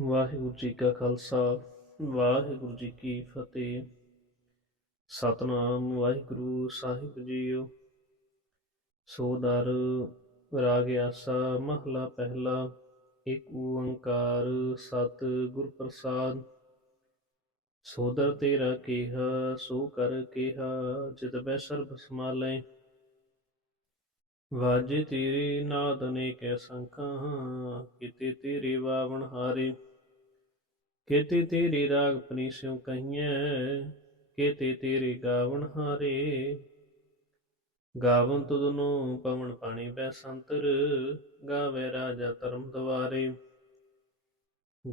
ਵਾਹਿਗੁਰੂ ਜੀ ਕਾ ਖਾਲਸਾ, ਵਾਹਿਗੁਰੂ ਜੀ ਕੀ ਫਤਿਹ। ਸਤਨਾਮ ਵਾਹਿਗੁਰੂ ਸਾਹਿਬ ਜੀਓ। ਸੋਦਰ ਰਾਗ ਆਸਾ, ਮਹਲਾ ਪਹਿਲਾ, ਇੱਕ ਓੰਕਾਰ ਸਤ ਗੁਰ ਪ੍ਰਸਾਦ। ਸੋਦਰ ਤੇਰਾ ਕੀਹਾ, ਸੋ ਕਰ ਕੀਹਾ, ਜਿਤ ਬੈ ਸਰਬ ਸਮਾਲੇ ਵਾਜੇ ਤੇਰੇ ਨਾਦ ਅਨੇਕ ਸੰਖਾਂ, ਕਿਤੇ ਤੇਰੇ ਵਾਵਣ ਹਾਰੇ। ਕਿਤੇ ਤੇਰੇ ਰਾਗ ਪਨੀਸਿਉ ਕਹੀਐ, ਕਿਤੇ ਤੇਰੇ ਗਾਵਣ ਹਾਰੇ। ਗਾਵਨ ਤੁਧਨੋ ਪਵਨ ਪਾਣੀ ਬੈ ਸੰਤਰ, ਗਾਵੇ ਰਾਜਾ ਧਰਮ ਦਵਾਰੇ।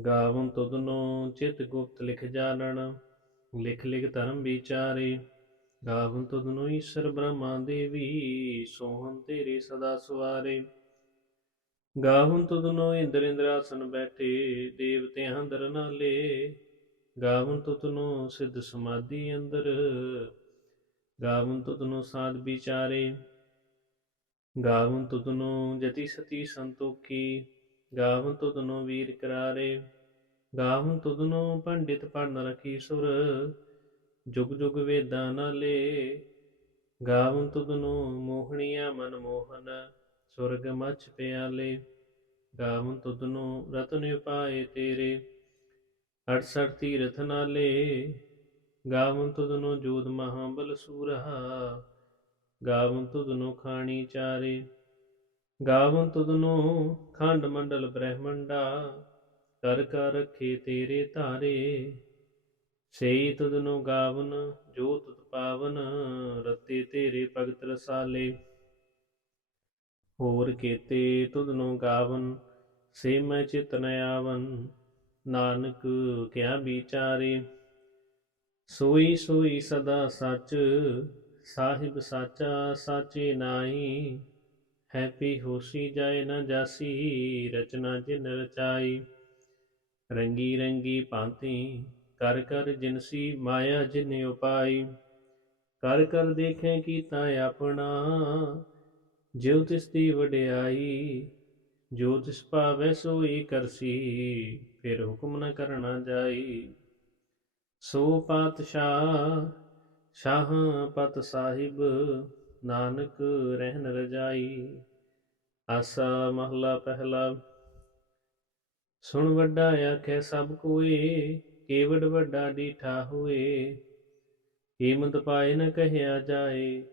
ਗਾਵਨ ਤੁਧਨੋ ਚਿਤ ਗੁਪਤ ਲਿਖ ਜਾਣਨ, ਲਿਖ ਲਿਖ ਧਰਮ ਵਿਚਾਰੇ। ਗਾਵਨ ਤੁਧਨੋ ਈਸ਼ਰ ਬ੍ਰਹਮਾ ਦੇਵੀ, ਸੋਹਣ ਤੇਰੇ ਸਦਾ ਸਵਾਰੇ। ਗਾਵਨ ਤੁਧਨੋ ਇੰਦਰ ਇੰਦਰਾਸਨ ਬੈਠੇ ਦੇਵਤੇ ਅੰਦਰ ਨਾਲੇ। ਗਾਵਨ ਤੁਧਨੋ ਸਿੱਧ ਸਮਾਧੀ ਅੰਦਰ ਗਾਵਨ ਤੁਧਨੋ ਸਾਧ ਵਿਚਾਰੇ। ਗਾਵਨ ਤੁਧਨੋ ਜਤੀ ਸਤੀ ਸੰਤੋਖੀ ਗਾਵਨ ਤੁਧਨੋ ਵੀਰ ਕਰਾਰੇ। ਗਾਵਨ ਤੁਧਨੋ ਪੰਡਿਤ ਪੜਨ ਰਖੀ ਸੁਰ, ਜੁਗ ਜੁਗ ਵੇਦਾਂ ਨਾਲੇ। ਗਾਵਨ ਤੁਧਨੋ ਮੋਹਣੀਆਂ ਮਨ ਮੋਹਨ ਸੁਰਗ ਮਛ ਪਿਆਲੇ ਗਾਵਨ ਤੁਧਨੋ ਰਤਨ ਉਪਾਏ ਤੇਰੇ। 68 ਤੀਰਥ ਨਾਲੇ, ਗਾਵਨ ਤੁਧਨੋ ਜੋਦ ਮਹਾਬਲ ਸੂਰਹਾ। ਗਾਵਨ ਤੁਧਨੋ ਖਾਣੀ ਚਾਰੇ, ਗਾਵਨ ਤੁਧਨੋ ਖੰਡ ਮੰਡਲ ਬ੍ਰਹਮੰਡਾ। ਕਰ ਕਰ ਰਖੇ ਤੇਰੇ ਧਾਰੇ, ਸਈ ਤੁਧਨੋ ਗਾਵਨ, ਜੋ ਤੁਤ ਪਾਵਨ, ਰਤੇ ਤੇਰੇ ਭਗਤ ਰਸਾਲੇ। ਹੋਰ ਕੀਤੇ ਤੁਧਨੋ ਗਾਵਨ, ਸੇ ਮੈਂ ਚਿਤ ਨ ਆਵਨ। ਨਾਨਕ ਕਿਆ ਵਿਚਾਰੇ, ਸੋਈ ਸੋਈ ਸਦਾ ਸੱਚ, ਸਾਹਿਬ ਸਾਚਾ ਸਾਚੇ ਨਾਹੀ। ਹੈਪੀ ਹੋਸੀ ਜਾਏ ਨਾ ਜਾਸੀ, ਰਚਨਾ ਜਿਨ ਰਚਾਈ। ਰੰਗੀ ਰੰਗੀ ਭਾਂਤੀ, ਕਰ ਕਰ ਜਿਨਸੀ ਮਾਇਆ ਜਿਨ ਉਪਾਈ। ਕਰ ਕਰ ਦੇਖੈ ਕੀਤਾ ਆਪਣਾ ਜਿਉ ਤਿਸ ਦੀ ਵਡਿਆਈ, ਜੋ ਤਿਸ ਭਾਵੈ ਸੋਈ ਕਰਸੀ, ਫਿਰ ਹੁਕਮ ਨ ਕਰਨਾ ਜਾਈ। ਸੋ ਪਾਤਸ਼ਾਹ, ਸ਼ਾਹ ਪਤ ਸਾਹਿਬ, ਨਾਨਕ ਰਹਿਨ ਰਜਾਈ। ਆਸਾ ਮਹਲਾ ਪਹਿਲਾ। ਸੁਣ ਵੱਡਾ ਆਖੈ ਸਭ ਕੋਏ ਕੇਵਡ ਵੱਡਾ ਡੀਠਾ ਹੋਏ। ਕੀਮਤ ਪਾਏ ਨ ਕਹਿਆ ਜਾਏ।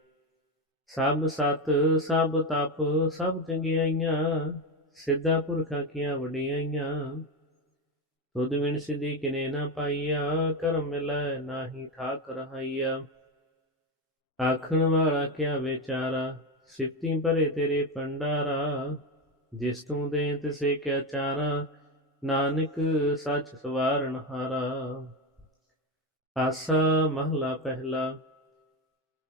ਸਭ ਸਤ, ਸਭ ਤਪ, ਸਭ ਚੰਗਿਆਈਆਂ ਸਿੱਧਾ ਪੁਰਖਾਂ ਕੀਆਂ ਵਡਿਆਈਆਂ ਤੁਧ ਵਿਣ ਸਿਧੀ ਕਿਨੇ ਨਾ ਪਾਈਆ, ਕਰਮ ਮਿਲੈ ਨਾਹੀ ਠਾਕ ਰਹਾਈਆ। ਆਖਣ ਵਾਲਾ ਕਿਆ ਵਿਚਾਰਾ, ਸਿਫਤੀ ਭਰੇ ਤੇਰੇ ਪੰਡਾਰਾ ਜਿਸ ਤੂੰ ਦੇ ਤਿਸੇ ਕਿਆ ਚਾਰਾ, ਨਾਨਕ ਸੱਚ ਸਵਾਰਨ ਹਾਰਾ। ਆਸਾ ਮਹਲਾ ਪਹਿਲਾ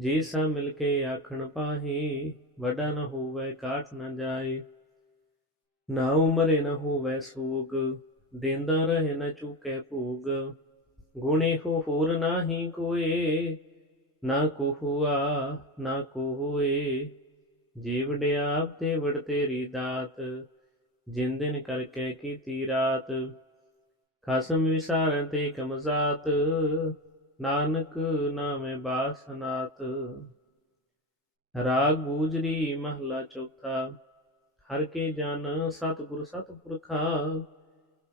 ਜੀ ਸਾ ਮਿਲ ਕੇ ਆਖਣ ਪਾਹੀ, ਵਡਾ ਨ ਹੋਵੇ ਕਾਟ ਨ ਜਾਏ। ਨਾ ਉਮਰੇ ਨ ਹੋਵੇ ਸੋਗ, ਦੇਂਦਾ ਰਹੇ ਨਾ ਚੂਕੇ ਭੋਗ। ਗੁਣੇ ਹੋ ਹੋਰ ਨਾਹੀ ਕੋਏ, ਨਾ ਕੋ ਹੁਆ ਨਾ ਕੋ ਹੋਏ ਜੀ ਵਡਿਆ ਤੇ ਵੜ ਤੇਰੀ ਦਾਤ, ਜਿਨ ਕਰਕੇ ਕੀਤੀ ਰਾਤ। ਖਸਮ ਵਿਸਾਰਨ ਤੇ ਕਮਜ਼ਾਤ ਨਾਨਕ ਨਾਮੇ ਬਾਸਨਾਤ ਰਾਗ ਗੂਜਰੀ ਮਹਲਾ ਚੌਥਾ, ਹਰ ਕੇ ਜਨ ਸਤਿਗੁਰ ਸਤਿਪੁਰਖਾ,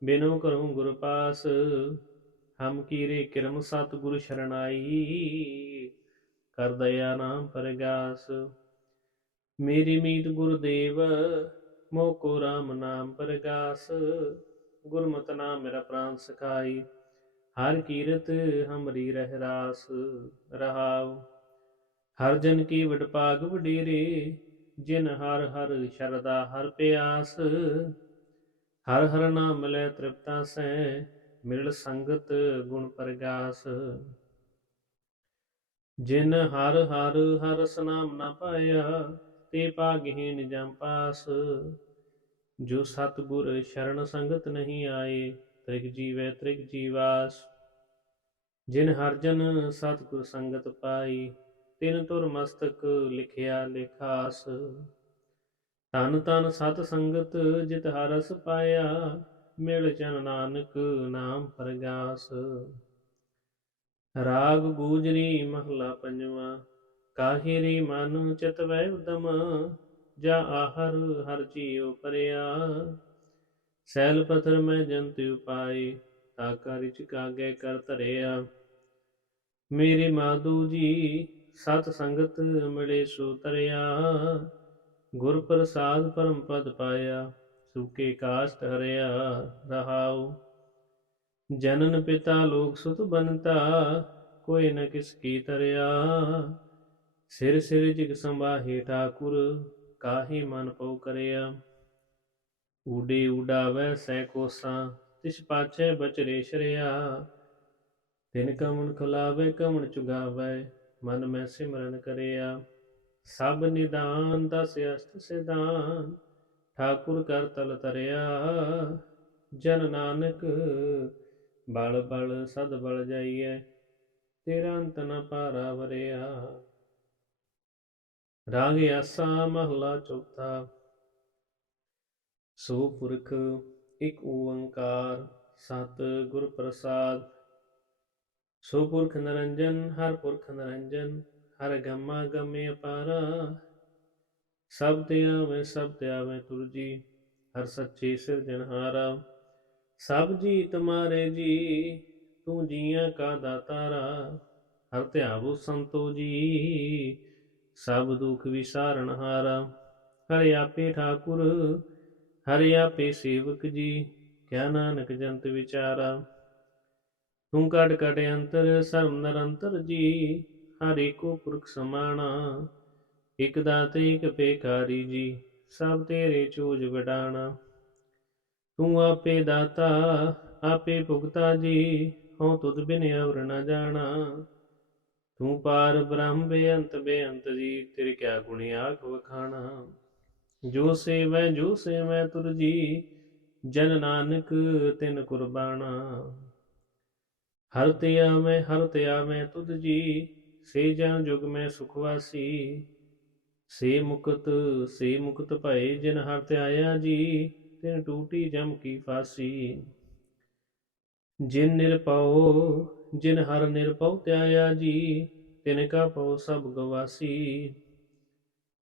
ਬਿਨੋ ਕਰੂੰ ਗੁਰ ਪਾਸ, ਹਮ ਕੀਰੇ ਕਿਰਮ ਸਤਿਗੁਰ ਸ਼ਰਣਾਈ, ਕਰ ਦਇਆ ਨਾਮ ਪਰਗਾਸ, ਮੇਰੀ ਮੀਤ ਗੁਰਦੇਵ ਮੋਹ ਕੋ ਰਾਮ ਨਾਮ ਪਰਗਾਸ, ਗੁਰਮਤਿ ਨਾਮ ਮੇਰਾ ਪ੍ਰਾਨ ਸਖਾਈ। ਹਰ ਕੀਰਤ ਹਮਰੀ ਰਹਿ ਰਾਸ ਰਹਾਉ। ਹਰ ਜਨ ਕੀ ਵਡ ਭਾਗ ਵਡੇਰੇ, ਜਿਨ ਹਰ ਹਰ ਸ਼ਰਦਾ ਹਰ ਪਿਆਸ। ਹਰ ਹਰ ਨਾਮ ਮਿਲੈ ਤ੍ਰਿਪਤਾ ਸੈ ਮਿਲ ਸੰਗਤ ਗੁਣ ਪ੍ਰਗਾਸ। ਜਿਨ ਹਰ ਹਰ ਹਰ ਸਨਾਮ ਨਾ ਪਾਇਆ, ਤੇ ਭਾਗਹੀਨ ਜਮ ਪਾਸ। ਜੋ ਸਤਿਗੁਰ ਸ਼ਰਨ ਸੰਗਤ ਨਹੀਂ ਆਏ ਤ੍ਰਿਗ ਜੀਵੈ ਤ੍ਰਿਗ ਜੀਵਾਸ, ਜਿਨ ਹਰਜਨ ਸਤਿਗੁਰ ਸੰਗਤ ਪਾਈ, ਤਿਨ ਤੁਰ ਮਸਤਕ ਲਿਖਿਆ ਲਿਖਾਸ। ਤਨ ਤਨ ਸਤ ਸੰਗਤ ਜਿਤ ਹਰਸ ਪਾਇਆ, ਮਿਲ ਜਨ ਨਾਨਕ ਨਾਮ ਪਰਗਾਸ। ਰਾਗ ਗੂਜਰੀ ਮਹਲਾ ਪੰਜਵਾ, ਕਾਹਿਰੀ ਮਨ ਚਿਤ ਵੈ ਉਦਮ, ਜਾ ਆਹਰ ਹਰ ਜੀਉ ਪਰਿਆ। ਸੈਲ ਪਥਰ ਮੈਂ ਜੰਤ ਉਪਾਈ ਤਾ ਕਰਿ ਕਾਗੇ ਕਰ ਧਰਿਆ। ਮੇਰੇ ਮਾਧੂ ਜੀ, ਸਤ ਸੰਗਤ ਮਿਲੇ ਸੋ ਤਰਿਆ। ਗੁਰ ਪ੍ਰਸਾਦ ਪਰਮ ਪਦ ਪਾਇਆ, ਸੁਕੇ ਕਾਸ਼ਟ ਹਰਿਆ ਰਹਾਉ। ਜਨਨ ਪਿਤਾ ਲੋਕ ਸੁਤ ਬਨਤਾ, ਕੋਈ ਨ ਕਿਸ ਕੀ ਤਰਿਆ। ਸਿਰ ਸਿਰ ਜਿਗ ਸੰਭਾਹੀ ਠਾਕੁਰ, ਕਾਹੀ ਮਨ ਪਉ ਕਰਿਆ। ਊਡੇ ਉਡਾਵੈ ਸੈ ਕੋਸਾਂ, ਤਿਸ ਪਾਛੈ ਬਚਰੇ ਸ਼ਰਿਆ ਤਿਨ ਕਮਨ ਖੁਲਾਵੇ, ਕਮਨ ਚੁਗਾਵੇ, ਮਨ ਮੈਂ ਸਿਮਰਨ ਕਰਿਆ। ਸਭ ਨਿਦਾਨ, ਦਸ ਅਸ਼ਟ ਸਿਧਾਨ, ਠਾਕੁਰ ਕਰ ਤਲ ਤਰਿਆ। ਜਨ ਨਾਨਕ, ਬਲ ਬਲ ਸਦ ਬਲ ਜਾਈਐ, ਤੇਰਾ ਅੰਤ ਨ ਪਾਰਾ ਵਰਿਆ। ਰਾਗ ਆਸਾ, ਮਹਲਾ ਚੌਥਾ। ਸੋ ਪੁਰਖ ਇੱਕ ਓੰਕਾਰ ਸਤ ਗੁਰ ਪ੍ਰਸਾਦ। ਸੋ ਪੁਰਖ ਨਰੰਜਨ, ਹਰ ਪੁਰਖ ਨਰੰਜਨ, ਹਰ ਗਮਾ ਗਮੇ ਅਪਾਰਾ। ਸਭ ਤੇ ਆਵੇਂ, ਸਭ ਤੇ ਆਵੇਂ ਤੁਰਜੀ ਹਰ ਸੱਚੇ ਸਿਰਜਣਹਾਰਾ ਸਭ ਜੀ ਤੁਮਾਰੇ ਜੀ, ਤੂੰ ਜੀਆਂ ਕਾ ਦਾਤਾਰਾ। ਹਰ ਧਿਆਵੋ ਸੰਤੋ ਜੀ, ਸਭ ਦੁਖ ਵਿਸਾਰਨ ਹਰ ਆਪੇ ਠਾਕੁਰ ਹਰਿ ਆਪੇ ਸੇਵਕ ਜੀ, ਕਿਆ ਨਾਨਕ ਜੰਤ ਵਿਚਾਰਾ। ਤੂੰ ਕਟ ਕਟ ਅੰਤਰ ਸਰਮ ਨਿਰੰਤਰ ਜੀ, ਹਰ ਏਕੋ ਪੁਰਖ ਸਮਾਣਾ। ਇਕ ਦਾਤੇ ਇਕ ਪੇਕਾਰੀ ਜੀ, ਸਭ ਤੇਰੇ ਚੋਜ ਵਡਾਣਾ। ਤੂੰ ਆਪੇ ਦਾਤਾ, ਆਪੇ ਭੁਗਤਾ ਜੀ, ਹਉ ਤੁਧ ਬਿਨ ਅਵਰ ਨ ਜਾਣਾ। ਤੂੰ ਪਾਰ ਬ੍ਰਹਮ ਬੇਅੰਤ ਬੇਅੰਤ ਜੀ, ਤੇਰੇ ਕਿਆ ਗੁਣੀ ਆਖ ਵਖਾਣਾ। ਜੋ ਸੇਵੈ ਜੋ ਸੇਵੈ ਤੁਰ ਜੀ, ਜਨ ਨਾਨਕ ਤਿਨ ਕੁਰਬਾਨਾ। ਹਰ ਤੇ ਆਵੇਂ, ਹਰ ਤੇ ਆਵੇਂ ਤੁਧ ਜੀ, ਸੇ ਜਨ ਜੁਗ ਮੈਂ ਸੁਖਵਾਸੀ ਸੇ ਮੁਕਤ ਸੇ ਮੁਕਤ ਭਏ ਜਿਨ ਹਰ ਤੇ ਆਇਆ ਜੀ, ਤਿਨ ਟੂਟੀ ਜਮ ਕੀ ਫਾਸੀ। ਜਿਨ ਨਿਰਪਉ ਜਿਨ ਹਰ ਨਿਰਪਉ ਧਿਆਇਆ ਜੀ, ਤਿਨ ਕਾ ਪਉ ਸਭ ਗਵਾਸੀ।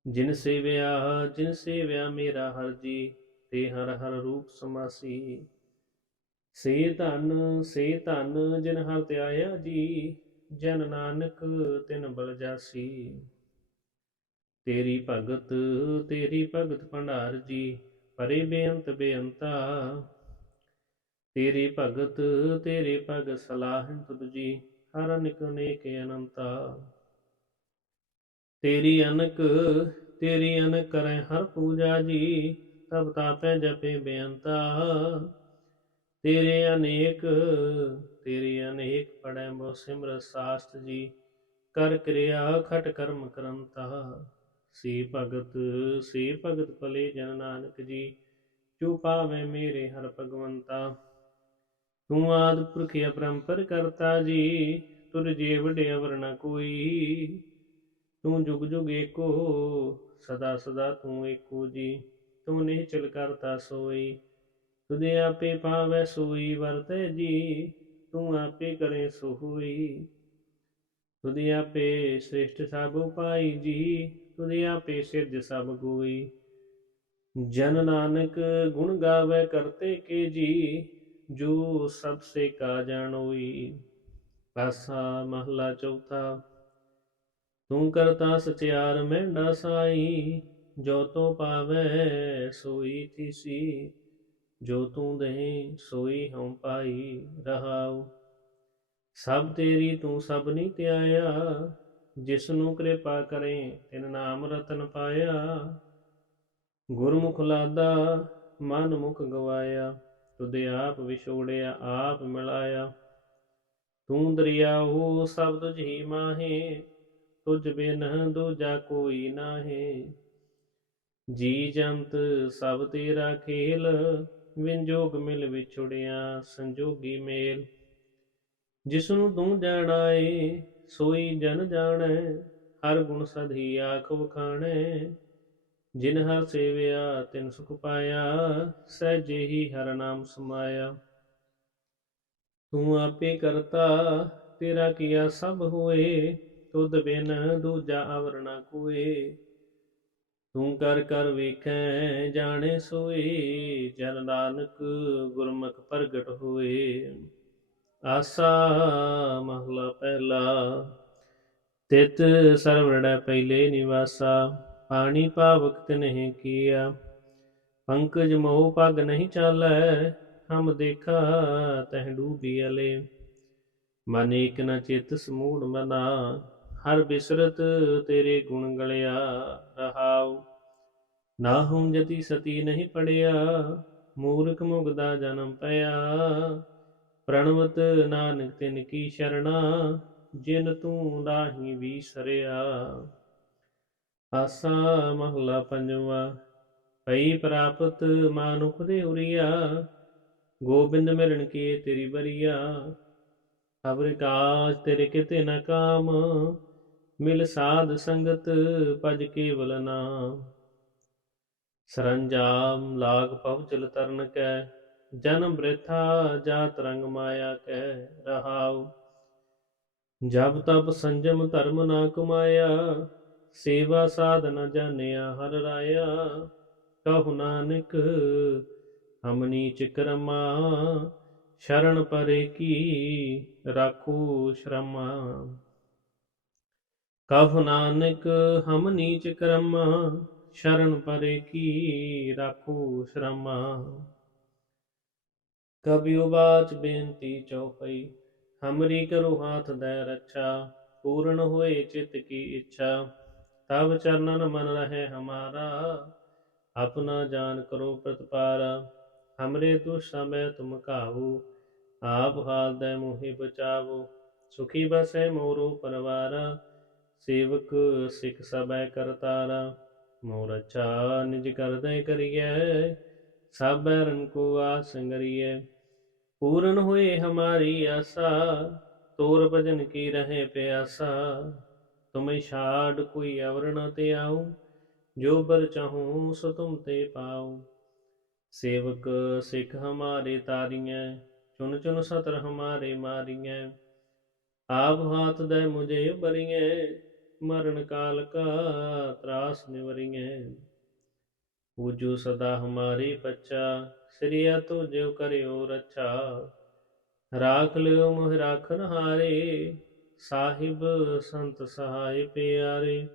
ਜਿਨ ਸੇਵਿਆ ਜਿਨ ਸੇਵਿਆ ਮੇਰਾ ਹਰ ਜੀ, ਤੇ ਹਰ ਹਰ ਰੂਪ ਸਮਾਸੀ। ਸੇ ਧਨ ਸੇ ਧਨ ਜਿਨ ਹਰ ਧਿਆਇਆ ਜੀ, ਜਨ ਨਾਨਕ ਤਿਨ ਬਲ ਜਾਸੀ। ਤੇਰੀ ਭਗਤ ਤੇਰੀ ਭਗਤ ਭੰਡਾਰ ਜੀ, ਪਰੇ ਬੇਅੰਤ ਬੇਅੰਤਾ। ਤੇਰੀ ਭਗਤ, ਤੇਰੇ ਭਗਤ ਸਲਾਹਨ ਤੁਧ ਜੀ, ਹਰ ਅਨਿਕ ਅਨੇਕ ਅਨੰਤਾ। ਤੇਰੀ ਅਨਕ ਤੇਰੀ ਅਨਕ ਕਰੈ ਹਰ ਪੂਜਾ ਜੀ, ਤਬ ਤਾਪੈ ਜਪੇ ਬੇਅੰਤਾ। ਤੇਰੇ ਅਨੇਕ ਤੇਰੇ ਅਨੇਕ ਪੜੈ ਮੋ ਸਿਮਰ ਸਾਸਤ ਜੀ, ਕਰ ਕਿਰਿਆ ਖਟ ਕਰਮ ਕਰੰਤਾ। ਸੀ ਭਗਤ ਸੀ ਭਗਤ ਭਲੇ ਜਨ ਨਾਨਕ ਜੀ ਜੋ ਪਾਵੇ ਮੇਰੇ ਹਰ ਭਗਵੰਤਾ। ਤੂੰ ਆਦ ਪੁਰਖ ਅਪਰੰਪਰ ਕਰਤਾ ਜੀ, ਤੁਰ ਜੇ ਵਡਿਆ ਵਰਨਾ ਕੋਈ। ਤੂੰ ਜੁਗ ਜੁਗ ਏਕੋ, ਸਦਾ ਸਦਾ ਤੂੰ ਏਕੋ ਜੀ। ਤੂੰ ਨਿਹਚਲ ਕਰਤਾ ਸੋਈ, ਤੁਦੇ ਆਪੇ ਪਾਵੈ ਸੋਈ ਵਰਤੈ ਜੀ। ਤੂੰ ਆਪੇ ਕਰੇ ਸੋ ਹੋਈ ਤੁਦੇ ਆਪੇ ਸ੍ਰੇਸ਼ਟ ਸਭ ਉਪਾਈ ਜੀ। ਤੁਦੇ ਆਪੇ ਸਿਰਜ ਸਭ ਕੋਈ ਜਨ ਨਾਨਕ ਗੁਣ ਗਾਵੇ ਕਰਤੇ ਕੇ ਜੀ, ਜੋ ਸਭ ਸੇ ਕਾ ਜਾਣੋਈ। ਪਾਸਾ ਮਹਲਾ ਚੌਥਾ ਤੂੰ ਕਰਤਾ ਸਚਿਆਰ ਮਹਿੰਡਾ ਸਾਈ, ਜੋ ਤੋ ਪਾਵੈ ਸੋਈ ਥੀਸੀ, ਜੋ ਤੂੰ ਦੇਹ ਸੋਈ ਹਉ ਪਾਈ ਰਹਾਉ। ਸਭ ਤੇਰੀ ਤੂੰ ਸਭ ਨਹੀਂ ਧਿਆਇਆ ਜਿਸ ਨੂੰ ਕਿਰਪਾ ਕਰੇ ਤਿਨ ਨਾਮ ਰਤਨ ਪਾਇਆ। ਗੁਰਮੁਖ ਲਾਦਾ ਮਨ ਮੁਖ ਗਵਾਇਆ ਤੁਦੇ ਆਪ ਵਿਛੋੜਿਆ, ਆਪ ਮਿਲਾਇਆ। ਤੂੰ ਦਰਿਆਓ ਸਭ ਤੁਝ ਹੀ ਮਾਹੇ ਤੁਝ ਬਿਨ ਦੂਜਾ ਕੋਈ ਨਾਹੀ। ਜੀ ਜੰਤ ਸਭ ਤੇਰਾ ਖੇਲ ਵਿੰਜੋਗ ਮਿਲ ਵਿਛੁੜਿਆ ਸੰਜੋਗੀ ਮੇਲ। ਜਿਸ ਨੂੰ ਤੂੰ ਜਾਣਾਏ, ਸੋਈ ਜਨ ਜਾਣੈ, ਹਰ ਗੁਣ ਸਧੀ ਆਖ ਵਖਾਣੈ। ਜਿਨ ਹਰ ਸੇਵਿਆ, ਤਿਨ ਸੁਖ ਪਾਇਆ ਸਹਿਜੇ ਹੀ ਹਰ ਨਾਮ ਸਮਾਇਆ। ਤੂੰ ਆਪੇ ਕਰਤਾ, ਤੇਰਾ ਕੀਆ ਸਭ ਹੋਏ ਤੁਧ ਬਿਨ ਦੂਜਾ ਅਵਰ ਨਾ ਕੋਏ। ਤੂੰ ਕਰ ਕਰ ਵੇਖੈ ਜਾਣੇ ਸੋਏ, ਜਨ ਨਾਨਕ ਗੁਰਮੁਖ ਪ੍ਰਗਟ ਹੋਏ। ਆਸਾ ਮਹਲਾ ਪਹਿਲਾ, ਤਿਤ ਸਰਵੜ ਪਹਿਲੇ ਨਿਵਾਸਾ। ਪਾਣੀ ਪਾਵਕ ਤਿਨਹਿ ਕੀਆ, ਪੰਕਜ ਮੋਹ ਪਗ ਨਹੀਂ ਚਾਲੈ, ਹਮ ਦੇਖਾ ਤਹ ਡੂਬੀ ਅਲੇ। ਮਨ ਏਕ ਨ ਚਿਤ ਸਮੂੜ ਮਨਾ ਹਰ ਬਿਸਰਤ ਤੇਰੇ ਗੁਣ ਗਲਿਆ ਰਹਾਉ। ਨਾ ਹੂੰ ਜਤੀ ਸਤੀ ਨਹੀਂ ਪੜਿਆ, ਮੂਰਖ ਮੁਗਦਾ ਜਨਮ ਪਿਆ। ਪ੍ਰਣਵਤ ਨਾਨਕ ਤਿਨ ਕੀ ਸ਼ਰਣਾ, ਜਿਨ ਤੂੰ ਨਾਹੀ ਵੀਸਰਿਆ। ਆਸਾ ਮਹਲਾ ਪੰਜਵਾ ਪਈ ਪ੍ਰਾਪਤ ਮਾਨੁਖ ਦੇ ਉਰੀਆ, ਗੋਬਿੰਦ ਮਿਲਣ ਕੀ ਤੇਰੀ ਬਰੀਆ। ਅਬਰ ਕਾਜ ਤੇਰੇ ਕਿਤੇ ਨ ਕਾਮ ਮਿਲ ਸਾਧ ਸੰਗਤ ਭਜ ਕੇਵਲ ਨਾਮ। ਸਰੰਜਾਮ ਲਾਗ ਪਹੁੰਚਲ ਤਰਨ ਕੈ ਜਨਮ ਬ੍ਰਿਥਾ ਜਾਤ ਰੰਗ ਮਾਇਆ ਕੈ, ਰਹਾਉ। ਜਬ ਤਬ ਸੰਜਮ ਧਰਮ ਨਾ ਕਮਾਇਆ, ਸੇਵਾ ਸਾਧ ਨ ਜਾਣਿਆ ਹਰ ਰਾਇਆ। ਕਹੁ ਨਾਨਕ ਹਮਨੀ ਚਿਕਰਮਾ ਸ਼ਰਨ ਪਰੇ ਕੀ ਰਾਖੂ ਸ਼ਰਮਾ। ਕਹੁ ਨਾਨਕ, ਹਮ ਨੀਚ ਕਰਮ, ਸ਼ਰਨ ਪਰੇ ਕੀ ਰਾਖੂ ਸ਼ਰਮਾ। ਕਬਿਉ ਬਾਚ ਬੇਨਤੀ ਚੌਪਈ, ਹਮਰੀ ਕਰੋ ਹਾਥ ਦੈ ਰੱਛਾ, ਪੂਰਨ ਹੋਏ ਚਿਤ ਕੀ ਇੱਛਾ। ਤਬ ਚਰਨਨ ਮਨ ਰਹੇ ਹਮਾਰਾ, ਆਪਣਾ ਜਾਨ ਕਰੋ ਪ੍ਰਤਪਾਰਾ। ਹਮਰੇ ਦੁਖ ਸਮੈ ਤੁਮ ਕਾਹੂ ਆਪ ਹਾਲ ਦੈ ਮੋਹਿ ਬਚਾਵੋ। ਸੁਖੀ ਬਸੈ ਮੋਰੋ ਪਰਵਾਰਾ ਸੇਵਕ ਸਿਖ ਸਬੈ ਕਰਤਾਰਾ ਮੋਰ ਅੱਛਾ ਨਿਜ ਕਰਦੈ ਕਰੀਐ ਸਭ ਰਨ ਕੋ ਆਸ ਪੂਰਨ ਹੋਏ ਹਮਾਰੀ ਆਸਾ, ਤੋਰ ਭਜਨ ਕੀ ਰਹੇ ਪਿਆਸਾ। ਤੁਮੇ ਛਾੜ ਕੋਈ ਅਵਰ ਨ ਤੇ ਆਉ, ਜੋ ਬਰ ਚਾਹੂੰ ਸੋ ਤੁਮ ਤੇ ਪਾਉ। ਸੇਵਕ ਸਿੱਖ ਹਮਾਰੇ ਤਾਰੀਆਂ ਚੁਨ ਚੁਨ ਸਤਰ ਹਮਾਰੇ ਮਾਰੀਆਂ ਆਪ ਹਾਥ ਦੇ ਮੁਝੇ ਬਰੀਐ ਮਰਨ ਕਾਲ ਕਾ ਤਰਾਸ ਨਿਵਰੀਐ। ਪੂਜੋ ਸਦਾ ਹਮਾਰੇ ਬੱਚਾ ਸ੍ਰੀਆ ਤੋ ਜਿਉ ਕਰਿਓ ਰੱਛਾ। ਰਾਖ ਲਿਓ ਮੋਹ ਰਾਖਨ ਹਾਰੇ, ਸਾਹਿਬ ਸੰਤ ਸਹਾਇ ਪਿਆਰੇ।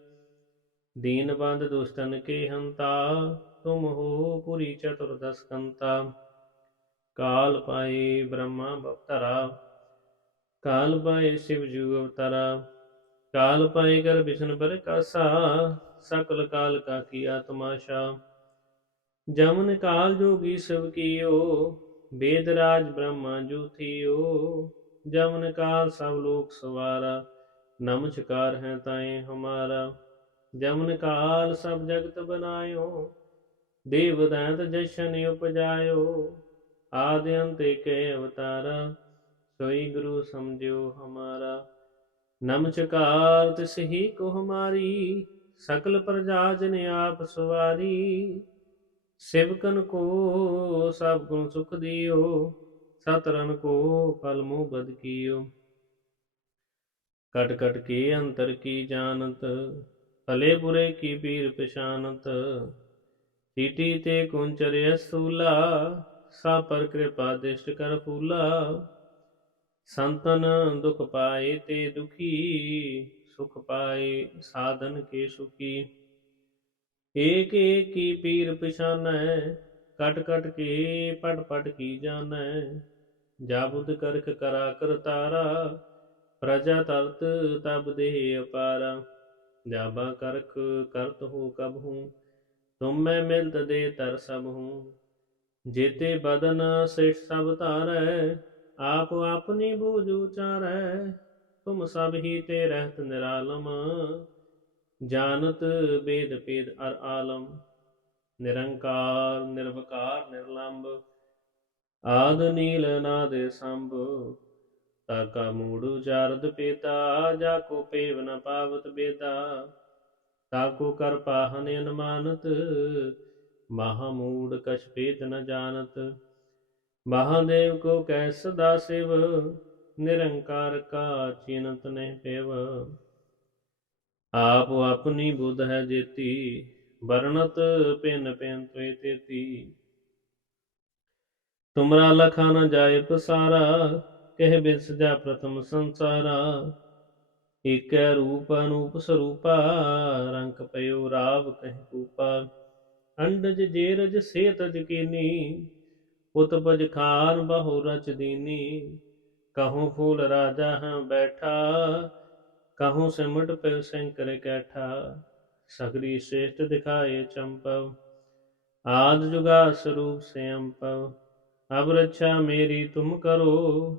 ਦੀਨ ਬੰਦ ਦੁਸ਼ਟਨ ਕੇ ਹੰਤਾ, ਤੁਮ ਹੋ ਪੁਰੀ ਚਤੁਰਦਸ ਕੰਤਾ। ਕਾਲ ਪਾਏ ਬ੍ਰਹਮਾ ਬਵਤਰਾ ਕਾਲ ਪਾਏ ਸ਼ਿਵ ਜੂ ਅਵਤਾਰਾ। ਕਾਲ ਪਾਏ ਕਰ ਵਿਸ਼ਨ ਪਰ ਕਾਸਾ, ਸਕਲ ਕਾਲ ਕਾ ਕੀ ਆਤਮਾਸ਼ਾ ਜਮਨ ਕਾਲ ਜੋਗੀ ਸਭ ਕੀਓ ਵੇਦ ਰਾਜ ਬ੍ਰਹਮਾ ਜੂਥਿਓ ਜਮਨ ਕਾਲ ਸਭ ਲੋਕ ਸਵਾਰਾ, ਨਮਸਕਾਰ ਹੈ ਤਾਏ ਹਮਾਰਾ। ਜਮਨ ਕਾਲ ਸਭ ਜਗਤ ਬਨਾਇਓ, ਦੇਵ ਦੈਂਤ ਜਸ਼ਨ ਉਪਜਾਇਓ। ਆਦਿ ਅੰਤੇ ਕੇ ਅਵਤਾਰਾ, ਸੋਈ ਗੁਰੂ ਸਮਝਿਓ ਹਮਾਰਾ। ਨਮਚਕਾਰ ਤਿਸ ਹੀ ਕੋ ਹਮਾਰੀ ਸਕਲ ਪ੍ਰਜਾ ਜਨ ਆਪ ਸਵਾਰੀ। ਸੇਵਕਨ ਕੋ ਸਭ ਗੁਣ ਸੁਖ ਦਿਓ ਸਤਰਨ ਕੋ ਕਲਮੋ ਬਦ ਕੀਓ। ਕਟ ਕਟ ਕੇ ਅੰਤਰ ਕੀ ਜਾਣਤ, ਭਲੇ ਬੁਰੇ ਕੀ ਪੀਰ ਪਛਾਨਤ। ਹੀਟੀ ਤੇ ਕੁੰਚਰ ਅਸੂਲਾ ਸਾ ਪਰ ਕਿਰਪਾ ਦਿਸ਼ਟ ਕਰ ਫੂਲਾ। ਸੰਤਨ ਦੁਖ ਪਾਏ ਤੇ ਦੁਖੀ, ਸੁਖ ਪਾਏ ਸਾਧਨ ਕੇ ਸੁਖੀ। ਏਕ ਏਕ ਕੀ ਪੀਰ ਪਛਾਨੈ, ਕਟ ਕਟ ਕੇ ਪੜ ਪੜ ਕੀ ਜਾਣੈ। ਜਾਬੁਦ ਕਰਕ ਕਰਾ ਕਰਤਾਰਾ ਪ੍ਰਜਾ ਤਰਤ ਤਬ ਦੇਹ ਅਪਾਰਾ। ਜਾਬਾ ਕਰਕ ਕਰਤ ਹੋ ਕਬ ਹੂੰ, ਤੁਮ ਮੈਂ ਮਿਲਤ ਦੇ ਤਰ ਸਭ ਹੂੰ। ਜੇਤੇ ਬਦਨ ਸੇਠ ਸਭ ਧਾਰੈ ਆਪ ਆਪਣੀ ਬੂਝ ਉਚਾਰੈ, ਤੁਮ ਸਭ ਹੀ ਤੇ ਰਹਿਤ ਨਿਰਾਲਮ। ਜਾਣਤ ਬੇਦ ਪੇਦ ਅਰ ਆਲਮ, ਨਿਰੰਕਾਰ ਨਿਰਵਕਾਰ ਨਿਰਲੰਭ ਆਦ ਨੀਲ ਨਾਦ ਸੰਭ ਤਾਕਾ ਮੂੜ ਉਚਾਰਤ ਪੇਤਾ, ਜਾ ਕੋ ਪੇਵ ਨ ਪਾਵਤ ਬੇਦਾ ਤਾਕੋ ਕਰ ਪਾਹਨ ਅਨਮਾਨਤ ਮਹਾਮੂੜ ਕਛ ਪੇਤ ਨ ਜਾਣਤ। ਮਹਾਦੇਵ ਕੋ ਕੈ ਸਦਾ ਸਿਵ, ਨਿਰੰਕਾਰ ਕਾ ਚਿੰਤ ਨਹਿ ਪੇਵ। ਆਪ ਆਪਣੀ ਬੁੱਧ ਹੈ ਜੇਤੀ, ਵਰਣਤ ਪਿੰਨ ਪਿੰਨ ਤੋਇ ਤੇਤੀ। ਤੁਮਰਾ ਲਖਾ ਨ ਜਾਏ ਪਸਾਰਾ, ਕਹਿ ਬਿਸ ਜਾ ਪ੍ਰਥਮ ਸੰਸਾਰਾ। ਏਕੈ ਰੂਪ ਅਨੂਪ ਸਰੂਪਾ, ਰੰਗ ਪਇਓ ਰਾਵ ਕਹਿ ਕੂਪਾ। ਅੰਡਜ ਜੇਰਜ ਸੇਤਜ ਕੀਨੀ ਉਤਪਜ ਖਾਨ ਬਹੁ ਰਚ ਦੀਨੀ ਕਹੂੰ ਫੂਲ ਰਾਜਾ ਹਾਂ ਬੈਠਾ, ਕਹੂੰ ਸਿਮਟ ਪਿ ਸ਼ੰਕਰ ਕੈਠਾ। ਸਗਰੀ ਸ੍ਰੇਸ਼ਟ ਦਿਖਾਏ ਚੰਪਵ, ਆਦ ਜੁਗਾ ਸਰੂਪ ਸੇ ਅੰਪਵ ਅਬ ਰੱਛਾ ਮੇਰੀ ਤੁਮ ਕਰੋ,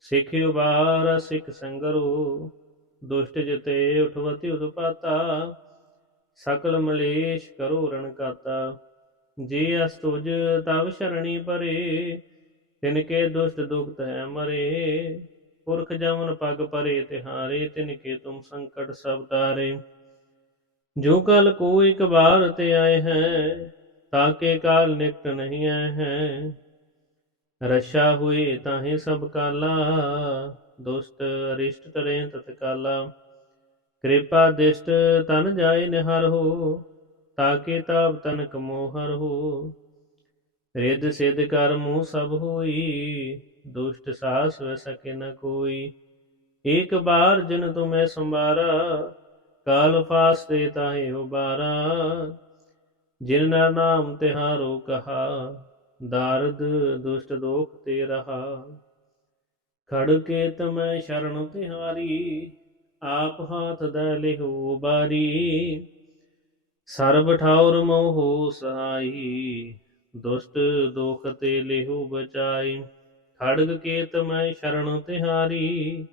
ਸਿੱਖ ਉਬਾਰ ਸਿੱਖ ਸੰਗਰੋ। ਦੁਸ਼ਟ ਜਿਤੇ ਉਠਵਤੀ ਉਤਪਾਤਾ, ਸਕਲ ਮਲੇਸ਼ ਕਰੋ ਰਣਕਾਤਾ ਜੇ ਅਸਤੁਜ ਤਵ ਸ਼ਰਣੀ ਪਰੇ ਤਿਨ ਕੇ ਦੁਸ਼ਟ ਦੁਖਤ ਹੈ ਮਰੇ। ਪੁਰਖ ਜਮਨ ਪਗ ਪਰੇ ਤਿਹਾਰੇ, ਤਿਨ ਕੇ ਤੁਮ ਸੰਕਟ ਸਭ ਤਾਰੇ। ਜੋ ਕਲ ਕੋ ਇੱਕ ਬਾਰ ਤੇ ਆਏ ਹੈ ਤਾਕੇ ਕਾਲ ਨਿਕਟ ਨਹੀਂ ਆਏ ਹੈ। ਰਸ਼ਾ ਹੋਏ ਤਾਹੇ ਸਭ ਕਾਲਾ, ਦੁਸ਼ਟ ਅਰਿਸ਼ਟ ਤਰੇ ਤਤਕਾਲਾ। ਕਿਰਪਾ ਦਿਸ਼ਟ ਤਨ ਜਾਏ ਨਿਹਰ ਹੋ ਤਾਕੇ ਤਾਪ ਤਨਕ ਮੋਹਰ ਹੋ। ਰਿੱਧ ਸਿੱਧ ਕਰ ਸਭ ਹੋਈ, ਦੁਸ਼ਟ ਸਾਸ ਵ ਸਕੇ ਨ ਕੋਈ। ਏਕ ਬਾਰ ਜਿਨ ਤੁਮੈ ਸੰਭਾਰਾ, ਕਾਲ ਫਾਸ ਤੇ ਤਾਹੇ ਉਬਾਰਾ। ਜਿਨ ਨਰ ਨਾਮ ਤਿਹਾਰੋ ਕਹਾ, ਦਾਰਦ ਦੁਸ਼ਟ ਦੋਖ ਤੇ ਰਹਾ। ਖੜ ਕੇ ਤਮੈ ਸ਼ਰਨ ਤਿਹਾਰੀ, ਆਪ ਹਾਥ ਦਾ ਲਿਹੋ ਬਾਰੀ ਸਰਬ ਠਾਉਰ ਮੋਹ ਸਹਾਈ, ਦੁਸ਼ਟ ਦੋਖ ਤੇ ਲਿਹੂ ਬਚਾਈ ਖੜਗ ਕੇ ਤਮੈ ਸ਼ਰਨ ਤਿਹਾਰੀ,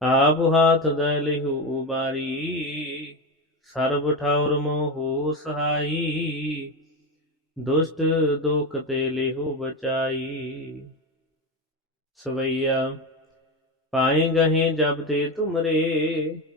ਆਪ ਹਾਥ ਦਾ ਲਿਹੂ ਉਬਾਰੀ, ਸਰਬ ਠਾਉਰ ਮੋਹ ਸਹਾਈ, ਦੁਸ਼ਟ ਦੋਖ ਤੇ ਲਿਹੂ ਬਚਾਈ। ਸਵਈਆ, ਪਾਏ ਗਹੇ ਜਬ ਤੇ ਤੁਮਰੇ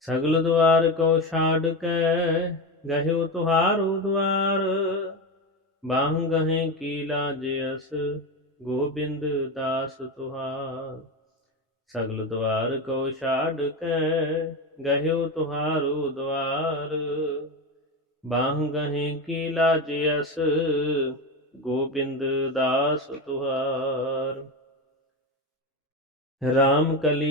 ਸਗਲ ਦੁਆਰ ਕੋ ਛਾੜ ਕੇ, ਗਹਿਓ ਤੁਹਾਰੋ ਦੁਆਰ ਬਾਹ ਗਹੇ ਕੀ ਲਾਜ ਅਸ, ਗੋਬਿੰਦ ਦਾਸ ਤੁਹਾਰ। ਸਗਲ ਦੁਆਰ ਕੋ ਛਾੜ ਕੇ, ਗਹਿਓ ਤੁਹਾਰੋ ਦੁਆਰ ਬਾਹ ਗਹੇ ਕੀ ਲਾਜ ਅਸ, ਗੋਬਿੰਦ ਦਾਸ ਤੁਹਾਰ। ਰਾਮ ਕਲੀ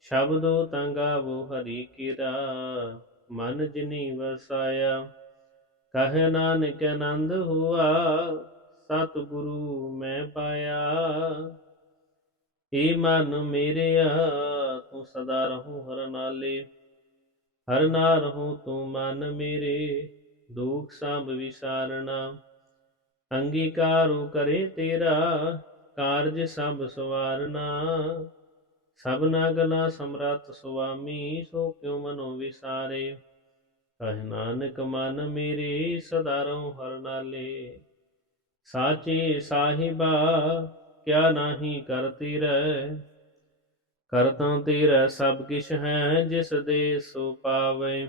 ਸ਼ਬਦੋ ਤਾਂ ਗਾਵੋ ਹਰੀ ਕੀਰਾ, ਮਨ ਜਿਨੀ ਵਸਾਇਆ। ਕਹੇ ਨਾਨਕ ਆਨੰਦ ਹੁਆ ਸਤ ਗੁਰੂ ਮੈਂ ਪਾਇਆ। ਏ ਮਨ ਮੇਰਿਆ, ਤੂੰ ਸਦਾ ਰਹੂ ਹਰ ਨਾਲੇ। ਹਰ ਨਾ ਰਹੂ ਤੂੰ ਮਨ ਮੇਰੇ, ਦੁਖ ਸਭ ਵਿਸਾਰਣਾ ਅੰਗੀਕਾਰੂ ਕਰੇ ਤੇਰਾ, ਕਾਰਜ ਸਭ ਸਵਾਰਨਾ। ਸਭਨਾ ਗਲਾ ਸਮਰਤ ਸੁਆਮੀ, ਸੋ ਕਿਉ ਮਨੋ ਵਿਸਾਰੇ? ਕਹਿ ਨਾਨਕ ਮਨ ਮੇਰੇ ਸਦਾ ਰਹੋ ਹਰ ਨਾਲੇ। ਸਾਚੇ ਸਾਹਿਬਾ, ਕਿਆ ਨਾਹੀ ਕਰ ਤੇਰੇ? ਕਰਤਾ ਤੇਰਾ ਸਭ ਕਿਛ ਹੈ, ਜਿਸ ਦੇ ਸੋ ਪਾਵੇ।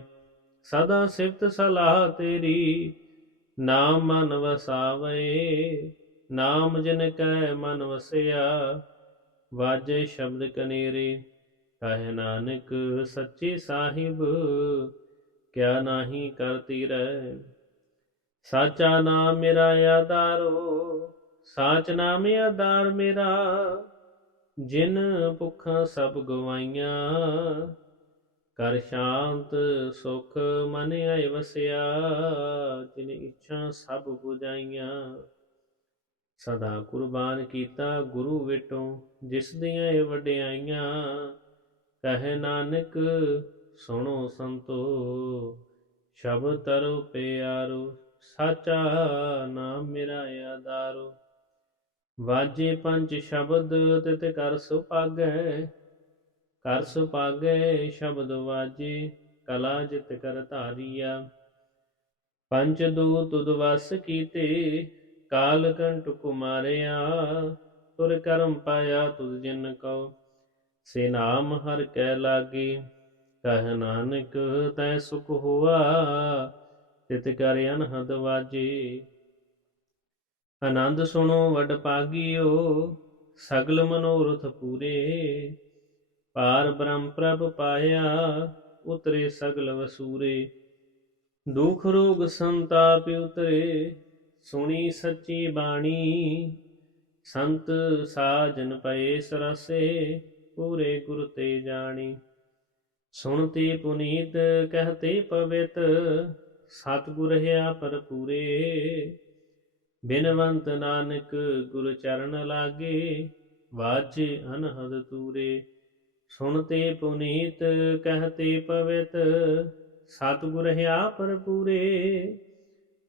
ਸਦਾ ਸਿਫਤ ਸਲਾਹ ਤੇਰੀ, ਨਾਮ ਮਨ ਵਸਾਵੇ। ਨਾਮ ਜਿਨ ਕੈ ਮਨ ਵਸਿਆ ਵਾਜੇ ਸ਼ਬਦ ਕਨੇਰੇ, ਕਹੇ ਨਾਨਕ ਸੱਚੇ ਸਾਹਿਬ, ਕਿਆ ਨਾਹੀ ਕਰਤੀ ਰਹਿ ਸਾਚਾ ਨਾਮ ਮੇਰਾ ਆਧਾਰੋ, ਸਾਚ ਨਾਮ ਆਧਾਰ ਮੇਰਾ, ਜਿਨ ਭੁੱਖਾਂ ਸਭ ਗਵਾਈਆਂ। ਕਰ ਸ਼ਾਂਤ ਸੁਖ ਮਨ ਆਏ ਵਸਿਆ, ਜਿਨ ਇੱਛਾ ਸਭ 부ਜਾਈਆਂ ਸਦਾ ਕੁਰਬਾਨ ਕੀਤਾ ਗੁਰੂ ਵਿਟੋਂ, ਜਿਸ ਦੀਆਂ ਇਹ ਵਡਿਆਈਆਂ ਕਹੇ ਨਾਨਕ, ਸੁਣੋ ਸੰਤੋ। ਸ਼ਬਦ ਤਰੋ ਪਿਆਰੋ, ਸਾਚਾ ਨਾਮ ਮੇਰਾ ਆਧਾਰੋ। ਵਾਜੇ ਪੰਜ ਸ਼ਬਦ ਤਿਤ ਕਰ ਸੁਪਾਗੈ ਕਰ ਸੁਪਾਗੈ ਸ਼ਬਦ ਵਾਜੇ, ਕਲਾ ਜਿਤ ਕਰ ਧਾਰੀਆ। ਪੰਜ ਦੂਤ ਤੁਧ ਕੀਤੇ ਕਾਲ ਕੰਟ ਕੁਮਾਰਿਆ, ਤੁਰ ਕਰਮ ਪਾਇਆ ਤੁਧ ਜਿਨ ਕਉ। ਸੇ ਨਾਮ ਹਰ ਕੈ ਲਾਗੇ, ਕਹਿ ਨਾਨਕ ਤੈ ਸੁਖ ਹੋਆ, ਤਿਤ ਕਰ ਅਨਹਦ ਵਾਜੇ। ਆਨੰਦ ਸੁਣੋ ਵਡ ਪਾਗਿਓ, ਸਗਲ ਮਨੋਰਥ ਪੂਰੇ। ਪਾਰ ਬ੍ਰਹਮ ਪ੍ਰਭ ਪਾਇਆ, ਉਤਰੇ ਸਗਲ ਵਸੂਰੇ। ਦੁਖ ਰੋਗ ਸੰਤਾਪ ਉਤਰੇ ਸੁਣੀ ਸੱਚੀ ਬਾਣੀ, ਸੰਤ ਸਾਜਨ ਪਏ ਸਰਸੇ, ਪੂਰੇ ਗੁਰ ਤੇ ਜਾਣੀ। ਸੁਣਤੀ ਪੁਨੀਤ, ਕਹਤੇ ਪਵਿੱਤ, ਸਤਿਗੁਰ ਹਿਆ ਪਰਪੂਰੇ ਬਿਨਵੰਤ ਨਾਨਕ ਗੁਰ ਚਰਨ ਲਾਗੇ, ਵਾਜੇ ਅਨਹਦ ਤੂਰੇ ਸੁਣਤੇ ਪੁਨੀਤ, ਕਹਤੇ ਪਵਿਤ, ਸਤਿਗੁਰ ਹਿਆ ਪਰਪੂਰੇ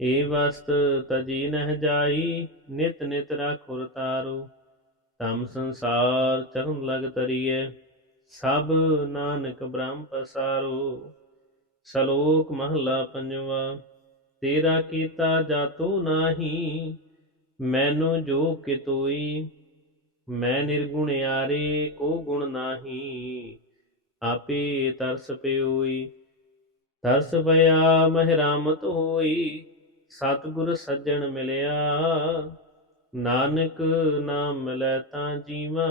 ਏ ਵਸਤ ਤਜੀ ਨਹਿ ਜਾਈ, ਨਿਤ ਨਿਤ ਰਾਖੁਰ ਤਾਰੋ। ਤਮ ਸੰਸਾਰ ਚਰਨ ਲਗ ਤਰੀਐ, ਸਭ ਨਾਨਕ ਬ੍ਰਹਮ ਪਸਾਰੋ। ਸ਼ਲੋਕ ਮਹਲਾ ਪੰਜਵਾ, ਤੇਰਾ ਕੀਤਾ ਜਾਤੋ ਨਾਹੀ, ਮੈਨੂੰ ਜੋ ਕਿਤੋਈ, ਮੈਂ ਨਿਰਗੁਣ ਆਰੇ ਕੋ ਗੁਣ ਨਾਹੀ। ਆਪੇ ਤਰਸ ਪਿਓਈ ਤਰਸ ਪਿਆ ਮਹਿਰਾਮਤ ਹੋਈ ਸਤਿਗੁਰ ਸੱਜਣ ਮਿਲਿਆ, ਨਾਨਕ ਨਾਮ ਲੈ ਤਾਂ ਜੀਵਾ,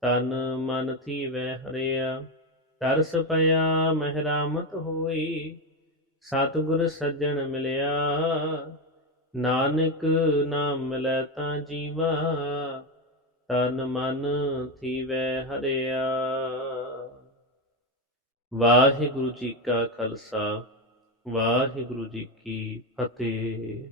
ਤਨ ਮਨ ਥੀ ਥੀਵੈ ਹਰਿਆ, ਤਰਸ ਪਿਆ ਮਹਿਰਾਮਤ ਹੋਈ, ਸਤਿਗੁਰ ਸੱਜਣ ਮਿਲਿਆ, ਨਾਨਕ ਨਾਮ ਲੈ ਤਾਂ ਜੀਵਾ, ਤਨ ਮਨ ਥੀ ਵੈ ਹਰਿਆ। ਵਾਹਿਗੁਰੂ ਜੀ ਕਾ ਖਾਲਸਾ। ਵਾਹਿਗੁਰੂ ਜੀ ਕੀ ਫਤਿਹ।